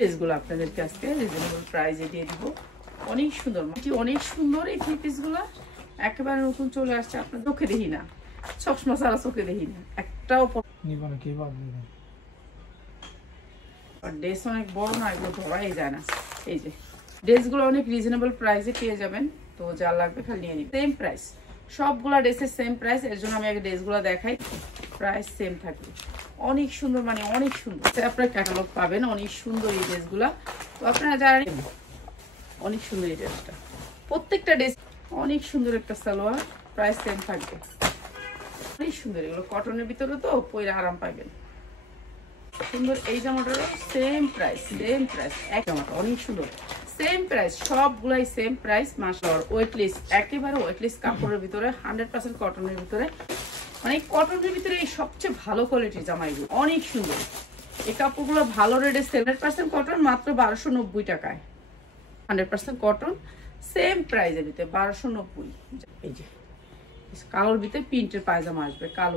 ড্রেসগুলো আপনাদেরকে আজকে রিজনেবল প্রাইসে দিয়ে দিব। অনেক সুন্দর, অনেক সুন্দর এই থ্রি পিসগুলো একেবারে নতুন চলে আসছে। আপনার চোখে দেখি না, চশমা ছাড়া চোখে দেখি না একটাও। ড্রেস অনেক বড় না, এগুলো ধরাই যায় না। এই যে ড্রেসগুলো অনেক রিজনেবল প্রাইসে পেয়ে যাবেন, তো যা লাগবে খালি নিয়ে নিন। সেম প্রাইস, সবগুলা ড্রেসের সেম প্রাইস। এর জন্য আমি আগে ড্রেসগুলো দেখাই, প্রাইস সেম থাকবে। অনেক সুন্দর, মানে অনেক সুন্দর। আপনার ক্যাটালগ পাবেন, অনেক সুন্দর এই ড্রেসগুলা। তো আপনারা জানেন অনেক সুন্দর এই ড্রেসটা, প্রত্যেকটা ড্রেস অনেক সুন্দর একটা সালোয়ার, প্রাইস সেম থাকবে। অনেক সুন্দর, এগুলো কটনের ভিতরে তো পরে আরাম পাবেন। সুন্দর এই জামাটারও সেম প্রাইস, সেম প্রাইস। এক জামাটা অনেক সুন্দর, সেম প্রাইস, সবগুলাই সেম প্রাইস। মাশাআল্লাহ, ওয়েটলেস, একেবারে ওয়েটলেস কাপড়ের ভিতরে, 100% কটনের ভিতরে। মানে কটনের ভিতরে এই সবচেয়ে ভালো কোয়ালিটির জামা এগুলো, অনেক সুন্দর। এই কাপড়গুলো ভালো রেটে, 100% কটন, মাত্র 1290 টাকায়। 100% কটন, সেম প্রাইসের ভিতরে 1290। এই যে কালোর ভিতরে প্রিন্টের পায়জামা আসবে, কালো।